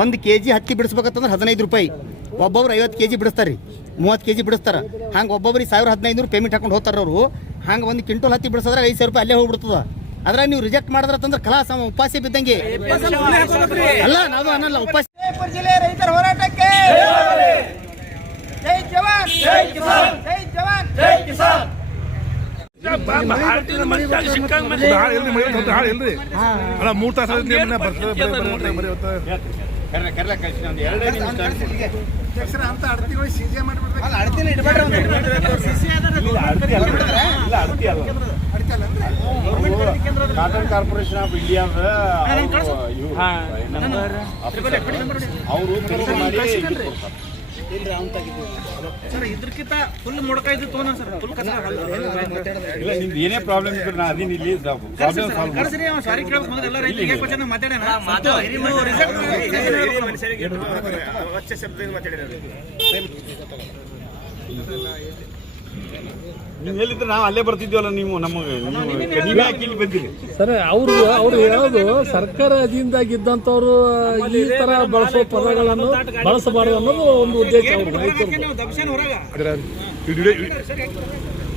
ಒಂದು K G ಹತ್ತಿ ಬಿಡಿಸ್ಬೇಕಂತಂದ್ರೆ ಹದಿನೈದು ರೂಪಾಯಿ. ಒಬ್ಬೊಬ್ರು ಐವತ್ತು ಕೆ ಜಿ ಬಿಡಿಸ್ತಾರೆ. ಮೂವತ್ತು ಕೆ ಜಿ ಬಿಡಿಸ್ತಾರೆ. ಹಂಗೆ ಒಬ್ಬೊಬ್ರಿಗೆ ಸಾವಿರ ಹದಿನೈದು ನೂರು ಪೇಮೆಂಟ್ ಹಾಕೊಂಡು ಹೋಗ್ತಾರೆ ಅವರು. ಹಂಗೆ ಒಂದು ಕ್ವಿಂಟಲ್ ಹತ್ತಿ ಬಿಡಿಸಿದ್ರೆ ಐದು ಸಾವಿರ ರೂಪಾಯಿ ಅಲ್ಲೇ ಹೋಗ್ಬಿಡ್ತದ. ಅದ್ರಾಗ ನೀವು ರಿಜೆಕ್ಟ್ ಮಾಡಿದ್ರೆ ಅಂತಂದ್ರೆ ಕಲಾಸ ಉಪಾಸಿ ಬಿದ್ದಂಗೆ. ಅಲ್ಲ ನಾವು ಅನ್ನಲ್ಲ ಉಪಾಸ ವಿಜಯಪುರ ಜಿಲ್ಲೆ ರೈತರ ಹೋರಾಟಕ್ಕೆ. ಜೈ ಜವಾನ್. ಜೈ ಕಿಸಾನ್. ಜೈ ಜವಾನ್. ಜೈ ಕಿಸಾನ್. ಹಾಳು ಎಲ್ರಿ ಮೈ ಹೊತ್ತು ಹಾಳು ಎಲ್ರಿ ಅಲ್ಲ ಮೂರ್ ತಾಸ ಬರ್ತದೆ ಕಾಟನ್ ಕಾರ್ಪೊರೇಷನ್ ಆಫ್ ಇಂಡಿಯಾ ಅವರು ಕೆಲಸ ಮಾಡಿ. ಸರ್ ಇದಕ್ಕಿಂತ ಫುಲ್ ಮೊಡಕ ಇದ್ದು ಅನ್ನೋ ಸರ್ ಫುಲ್ ಕಸ ಇಲ್ಲ ನಿಮ್ದು ಏನೇ ಪ್ರಾಬ್ಲಮ್ ಇದ್ರು ನಾ ಅದೀನಿ ಇಲ್ಲಿ ಪ್ರಾಬ್ಲಮ್ ಸಾಲ್ವ್ ಮಾಡಿ ಕರ್ಸ್ರಿ ಅವ ಸಾರಿ ಕೇಳಕ್ ಮೊದಲು ಎಲ್ಲ ರೈತರಿಗೆ ಕ್ವಶನ್ ಮಾತಾಡೋಣ ನೀವು ಹೇಳಿದ್ರೆ ನಾವು ಅಲ್ಲೇ ಬರ್ತಿದ್ವಲ್ಲ ನೀವು ನಮಗೆ ನೀವು- ಇಲ್ಲಿ ಬಂದಿರಿ. ಸರ್ ಅವರು ಅವ್ರು ಹೇಳೋದು ಸರ್ಕಾರ ಅಧೀನದಾಗಿದ್ದಂಥವ್ರು ಈ ತರ ಬಳಸೋ ಪದಗಳನ್ನು ಬಳಸಬಾರದು ಅನ್ನೋದು ಒಂದು ಉದ್ದೇಶ ಅವ್ರು ರೈತರು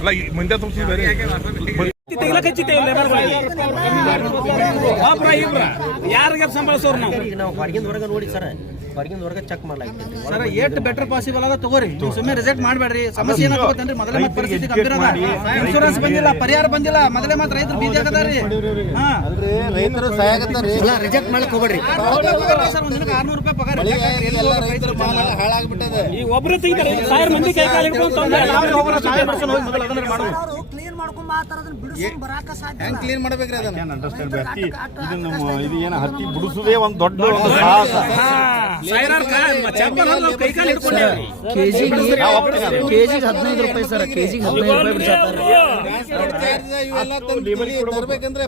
ಅಲ್ಲ ಈ ಮಂಡ್ಯ ಯಾರಿಗೆ ಸಂಬಳಸೋರು ನಾವು? ಈಗ ನಾವು ಹೊರಗಿಂದ ಹೊರಗೆ ನೋಡಿ ಸರ್. ಹೊರಗಿಂದ ಹೊರಗೆ ಚೆಕ್ ಮಾಡ್ಲಾಗ್ತೈತಿ ಸರ್ ಏಟ್ ಬೆಟರ್ ಪಾಸಿಬಲ್ ಅದ ತಗೋರಿ. ನೀವು ಸುಮ್ಮನೆ ರಿಜೆಕ್ಟ್ ಮಾಡಬೇಡ್ರಿ. ಸಮಸ್ಯೆ ಏನಾಗ್ಬೇಕಂದ್ರೆ ಮೊದಲೇ ಮತ್ತೆ ಪರಿಸ್ಥಿತಿ ಗಂಭೀರ ಅದ. ಇನ್ಶೂರೆನ್ಸ್ ಬಂದಿಲ್ಲ ಪರಿಹಾರ ಬಂದಿಲ್ಲ. ಮೊದಲೇ ಮಾತ್ರ ರೈತರು ಬೀದಿ ಆಗದಾರಿ ಹಾ. ರೈತರು ಸಹಾಯಕತ್ತಾರ ಇಲ್ಲ ರಿಜೆಕ್ಟ್ ಮಾಡಕ್ ಹೋಗ್ಬೇಡ್ರಿ. ಸರ್ ಒಂದ್ ದಿನಕ್ಕೆ ಆರ್ನೂರು ರೂಪಾಯಿ ಪಗಾರ. ರೈತರು ಹಾಳಾಗ್ಬಿಟ್ಟದ. ಈ ಒಬ್ರು ತಿಂತಾರೆ ಸಾವಿರ ಮಂದಿ ಕೈ ಕಾಲು ಹಿಡ್ಕೊಂಡು ತಂದ್ರೆ ನಾವು ಹೋಗೋಣ ಸಹಾಯ ಮಾಡ್ಕೊಂಡು ಹೋಗಿ ಮೊದಲು ಅದನ್ನ ಮಾಡೋಣ ಹೆಂಗ್ ಕ್ಲೀನ್ ಮಾಡ್ಬೇಕ್ರಿ ಅದನ್ನ ಅಂಡರ್ಸ್ಟ್ಯಾಂಡ್ ಹತ್ತಿ ಇದು ನಮ್ಮ ಇದು ಏನು ಹತ್ತಿ ಬಿಡಿಸುದೇ ಒಂದು ದೊಡ್ಡ ಒಂದು ಸಾಹಸ ಕೆಜಿಗೆ ಹದಿನೈದು ರೂಪಾಯಿ ಸರ್ ಕೆಜಿಗೆ ಹದಿನೈದು ರೂಪಾಯಿ ಇವೆಲ್ಲ ತಂದು ತರ್ಬೇಕಂದ್ರೆ